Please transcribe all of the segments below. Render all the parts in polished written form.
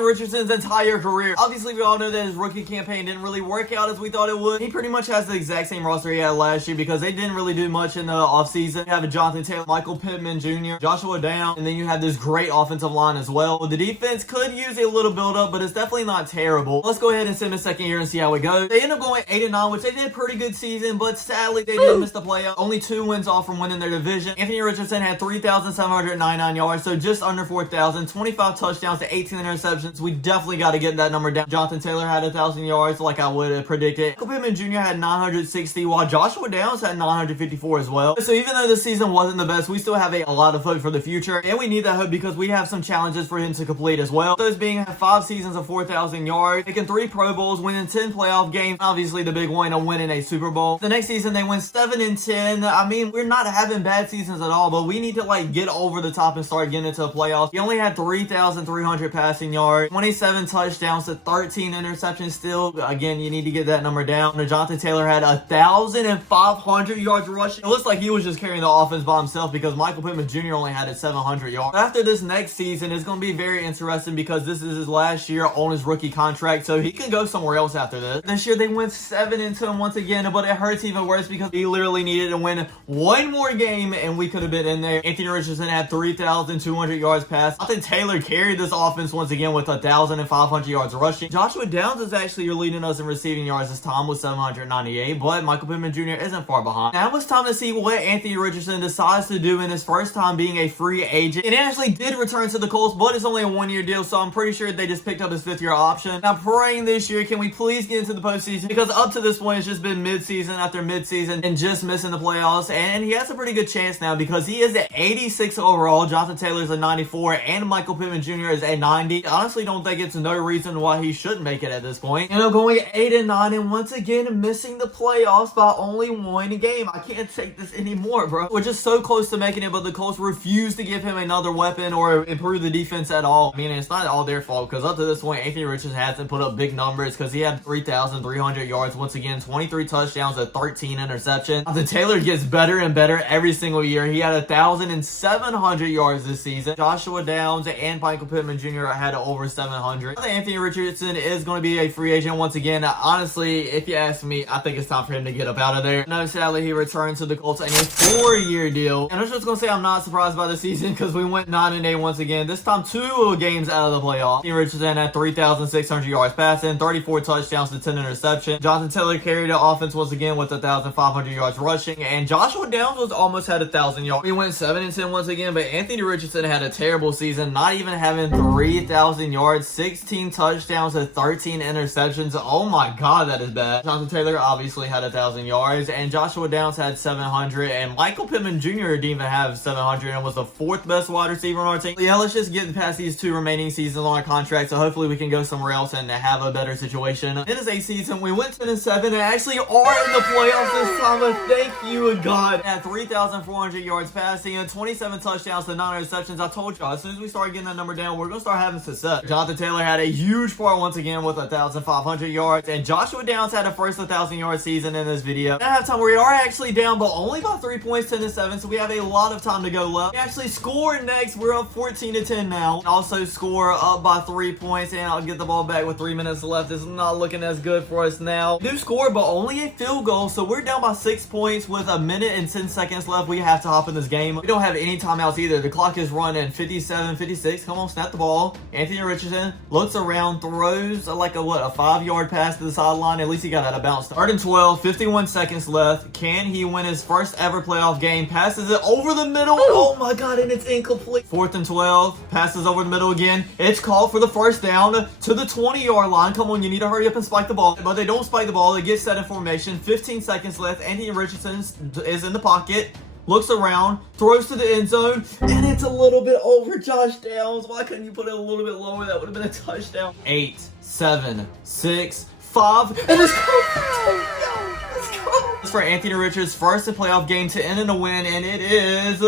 Anthony Richardson's entire career. Obviously, we all know that his rookie campaign didn't really work out as we thought it would. He pretty much has the exact same roster he had last year because they didn't really do much in the offseason. You have a Jonathan Taylor, Michael Pittman Jr., Joshua Downs, and then you have this great offensive line as well. The defense could use a little build-up, but it's definitely not terrible. Let's go ahead and send him a second year and see how it goes. They end up going 8-9, which they did a pretty good season, but sadly, they did miss the playoffs. Only 2 wins off from winning their division. Anthony Richardson had 3,799 yards, so just under 4,000, 25 touchdowns to 18 interceptions. We definitely got to get that number down. Jonathan Taylor had 1,000 yards, like I would have predicted. Michael Pittman Jr. had 960, while Joshua Downs had 954 as well. So even though the season wasn't the best, we still have a lot of hope for the future, and we need that hope because we have some challenges for him to complete as well. Those being 5 seasons of 4,000 yards, making 3 Pro Bowls, winning 10 playoff games, obviously the big one of winning a Super Bowl. The next season they win 7-10. I mean, we're not having bad seasons at all, but we need to like get over the top and start getting into the playoffs. He only had 3,300 passing yards, 27 touchdowns to 13 interceptions. Still, again, you need to get that number down. Jonathan Taylor had 1,500 yards rushing. It looks like he was just carrying the offense by himself because Michael Pittman Jr. only had 700 yards. After this next season, it's going to be very interesting because this is his last year on his rookie contract, so he can go somewhere else after this. This year they went 7-10 once again, but it hurts even worse because he literally needed to win 1 more game and we could have been in there. Anthony Richardson had 3,200 yards passed. Jonathan Taylor carried this offense once again with 1,500 yards rushing. Joshua Downs is actually leading us in receiving yards this time with 798, but Michael Pittman Jr. isn't far behind. Now it's time to see what Anthony Richardson decides to do in his first time being a free agent. It actually did return to the Colts, but it's only a 1-year deal, so I'm pretty sure they just picked up his 5th-year option. Now praying this year, can we please get into the postseason? Because up to this point, it's just been mid-season after mid-season and just missing the playoffs, and he has a pretty good chance now because he is at 86 overall. Jonathan Taylor's a 94, and Michael Pittman Jr. is a 90. I honestly don't think it's no reason why he shouldn't make it at this point. Going 8-9, and once again missing the playoffs by only 1 game. I can't take this anymore, bro. We're just so close to making it, but the Colts refuse to give him another weapon or improve the defense at all. I mean, it's not all their fault because up to this point, Anthony Richardson hasn't put up big numbers because he had 3,300 yards once again, 23 touchdowns and 13 interceptions. The Taylor gets better and better every single year. He had 1,700 yards this season. Joshua Downs and Michael Pittman Jr. had over 700. I think Anthony Richardson is going to be a free agent once again. Honestly, if you ask me, I think it's time for him to get up out of there. No, sadly, he returned to the Colts in a 4-year deal. And I'm just going to say I'm not surprised by the season because we went 9-8 once again. This time, 2 games out of the playoffs. Anthony Richardson had 3,600 yards passing, 34 touchdowns to 10 interceptions. Jonathan Taylor carried the offense once again with 1,500 yards rushing, and Joshua Downs was almost had 1,000 yards. We went 7-10 once again, but Anthony Richardson had a terrible season, not even having 3,000 yards, 16 touchdowns to 13 interceptions. Oh my god, that is bad. Jonathan Taylor obviously had 1,000 yards, and Joshua Downs had 700, and Michael Pittman Jr. didn't even have 700 and was the 4th best wide receiver on our team. Yeah, let's just get past these 2 remaining seasons on our contract, so hopefully we can go somewhere else and have a better situation. It is a season. We went 10-7 and actually are in the playoffs this time, but thank you God. At 3,400 yards passing and 27 touchdowns to 9 interceptions. I told y'all, as soon as we start getting that number down, we're going to start having success. Jonathan Taylor had a huge part once again with 1,500 yards, and Joshua Downs had a first 1,000-yard season in this video. At halftime, we are actually down, but only by 3 points, 10-7, so we have a lot of time to go left. We actually score next. We're up 14-10 now. Also score up by 3 points, and I'll get the ball back with 3 minutes left. This is not looking as good for us now. We do score, but only a field goal, so we're down by 6 points with 1 minute and 10 seconds left. We have to hop in this game. We don't have any timeouts either. The clock is running 57, 56. Come on, snap the ball. Anthony Richardson looks around, throws like a 5-yard pass to the sideline. At least he got out of bounds. Third and 12, 51 seconds left. Can he win his first ever playoff game? Passes it over the middle. Oh my god, and it's incomplete. 4th and 12, passes over the middle again. It's called for the first down to the 20-yard line. Come on, you need to hurry up and spike the ball. But they don't spike the ball. They get set in formation. 15 seconds left. Anthony Richardson is in the pocket. Looks around, throws to the end zone, and it's a little bit over Josh Downs. Why couldn't you put it a little bit lower? That would have been a touchdown. 8, 7, 6, 5, and it's Let's go. It's for Anthony Richards' first playoff game to end in a win, and it is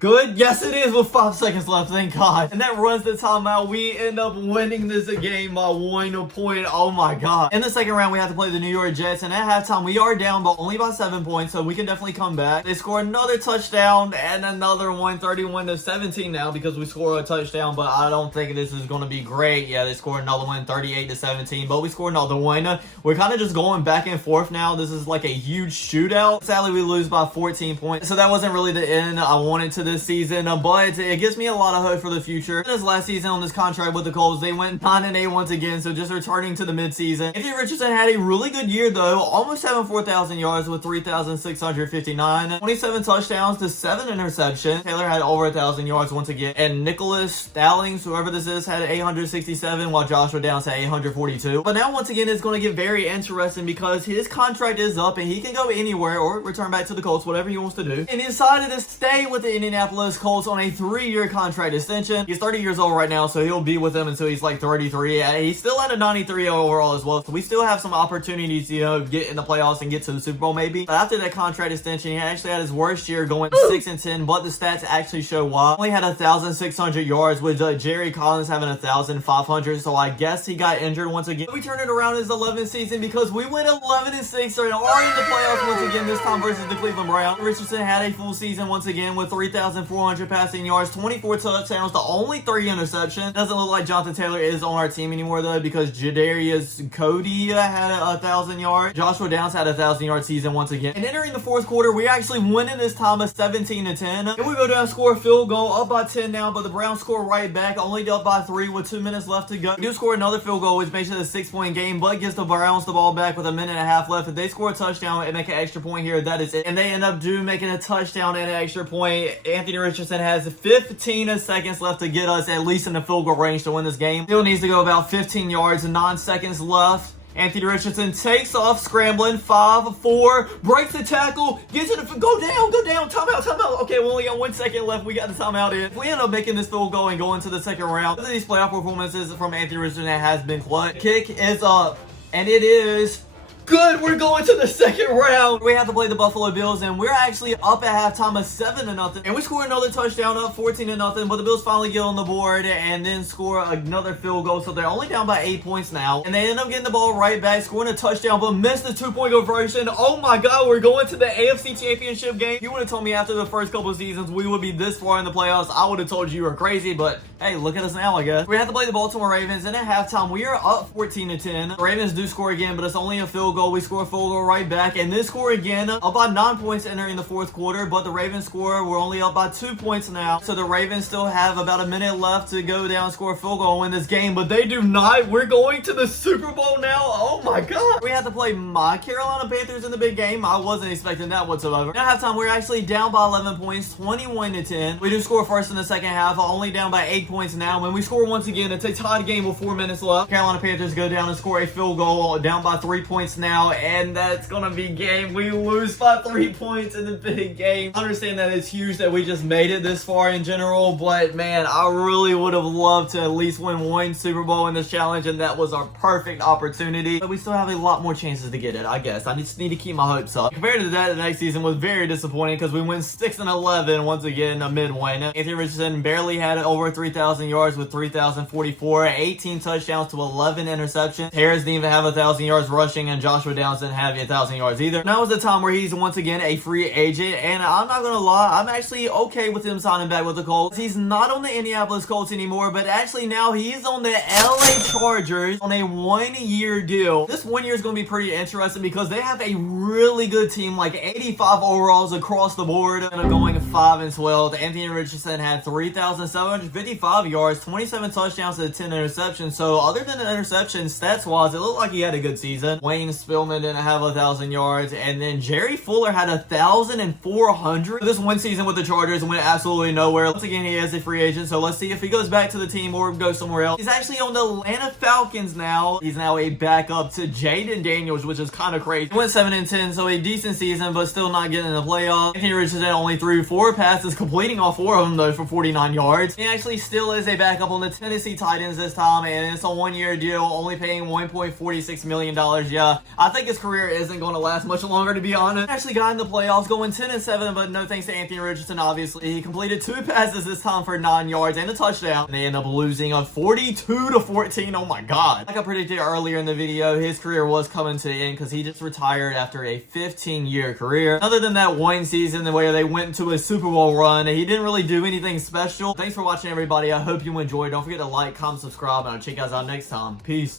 Good? Yes, it is with 5 seconds left, thank God. And that runs the timeout. We end up winning this game by 1 point. Oh my God. In the second round, we have to play the New York Jets. And at halftime, we are down, but only by 7 points, so we can definitely come back. They score another touchdown and another one, 31-17 now because we score a touchdown, but I don't think this is going to be great. Yeah, they score another one, 38-17, but we score another one. We're kind of just going back and forth now. This is like a huge shootout. Sadly, we lose by 14 points, so that wasn't really the end I wanted to this season, but it gives me a lot of hope for the future. This last season on this contract with the Colts, they went 9-8 once again, so just returning to the midseason. Andy Richardson had a really good year though, almost having 4,000 yards with 3,659, 27 touchdowns to 7 interceptions. Taylor had over 1,000 yards once again, and Nicholas Stallings, whoever this is, had 867, while Joshua Downs had 842. But now once again, it's going to get very interesting because his contract is up and he can go anywhere or return back to the Colts, whatever he wants to do. And he decided to stay with the Indianapolis Colts on a 3-year contract extension. He's 30 years old right now, so he'll be with them until he's like 33. He's still at a 93 overall as well, so we still have some opportunities to, get in the playoffs and get to the Super Bowl maybe. But after that contract extension, he actually had his worst year going 6-10, but the stats actually show why. He only had 1,600 yards with Jerry Collins having 1,500, so I guess he got injured once again. We turned it around his 11th season because we went 11-6 and are in the playoffs once again, this time versus the Cleveland Browns. Richardson had a full season once again with 3,400 passing yards, 24 touchdowns to only 3 interceptions. Doesn't look like Jonathan Taylor is on our team anymore though, because Jadarius Cody had 1,000 yards. Joshua Downs had 1,000 yard season once again. And entering the fourth quarter, we actually winning this time of 17-10. And we go down and score a field goal, up by 10 now, but the Browns score right back, only up by 3 with 2 minutes left to go. We do score another field goal, which makes it a 6-point game, but gives the Browns the ball back with 1.5 minutes left. If they score a touchdown and make an extra point here, that is it. And they end up making a touchdown and an extra point. Anthony Richardson has 15 seconds left to get us at least in the field goal range to win this game. Still needs to go about 15 yards and 9 seconds left. Anthony Richardson takes off, scrambling, 5-4, breaks the tackle, gets it, go down, timeout. Okay, we only got 1 second left, we got the timeout in. If we end up making this field goal and going to the second round, these playoff performances from Anthony Richardson has been clutch. Kick is up, and it is good. We're going to the second round. We have to play the Buffalo Bills, and we're actually up at halftime of 7-0. And we score another touchdown, up 14-0. But the Bills finally get on the board and then score another field goal. So they're only down by 8 points now. And they end up getting the ball right back, scoring a touchdown, but missed the 2-point conversion. Oh my God, we're going to the AFC Championship game. You would have told me after the first couple of seasons we would be this far in the playoffs, I would have told you were crazy. But hey, look at us now, I guess. We have to play the Baltimore Ravens, and at halftime we are up 14-10. The Ravens do score again, but it's only a field goal. We score a field goal right back, and then score again, up by 9 points entering the fourth quarter, but the Ravens score. We're only up by 2 points now, so the Ravens still have about a minute left to go down, score a field goal, and win this game, but they do not. We're going to the Super Bowl now. Oh my God. We have to play my Carolina Panthers in the big game. I wasn't expecting that whatsoever. At halftime, we're actually down by 11 points, 21-10. We do score first in the second half, only down by 8 points now. When we score once again, it's a tied game with 4 minutes left. Carolina Panthers go down and score a field goal, down by 3 points now, and that's gonna be game. We lose by 3 points in the big game. I understand that it's huge that we just made it this far in general, but man, I really would have loved to at least win 1 Super Bowl in this challenge, and that was our perfect opportunity. But we still have a lot more chances to get it, I guess. I just need to keep my hopes up. Compared to that, the next season was very disappointing because we went 6-11 once again, a mid-win. Anthony Richardson barely had over 3,000 yards with 3,044, 18 touchdowns to 11 interceptions. Harris didn't even have 1,000 yards rushing, and Joshua Downs didn't have 1,000 yards either. Now is the time where he's once again a free agent, and I'm not gonna lie, I'm actually okay with him signing back with the Colts. He's not on the Indianapolis Colts anymore, but actually now he's on the LA Chargers on a 1-year deal. This 1 year is gonna be pretty interesting because they have a really good team, like 85 overalls across the board, and are going 5-12. Anthony Richardson had 3,755 yards, 27 touchdowns to 10 interceptions. So other than the interceptions, stats wise, it looked like he had a good season. Wayne Spillman didn't have 1,000 yards, and then Jerry Fuller had 1,400. This one season with the Chargers went absolutely nowhere. Once again, he is a free agent, so let's see if he goes back to the team or goes somewhere else. He's actually on the Atlanta Falcons now. He's now a backup to Jaden Daniels, which is kind of crazy. He went 7-10, so a decent season, but still not getting in the playoffs. Anthony Richardson only threw 4 passes, completing all 4 of them though for 49 yards. He actually still is a backup on the Tennessee Titans this time, and it's a 1-year deal, only paying $1.46 million. Yeah, I think his career isn't going to last much longer, to be honest. Actually got in the playoffs, going 10-7, but no thanks to Anthony Richardson, obviously. He completed 2 passes this time for 9 yards and a touchdown. And they end up losing a 42-14. Oh my god. Like I predicted earlier in the video, his career was coming to the end because he just retired after a 15-year career. Other than that one season where they went to a Super Bowl run, he didn't really do anything special. Thanks for watching, everybody. I hope you enjoyed. Don't forget to like, comment, subscribe, and I'll check you guys out next time. Peace.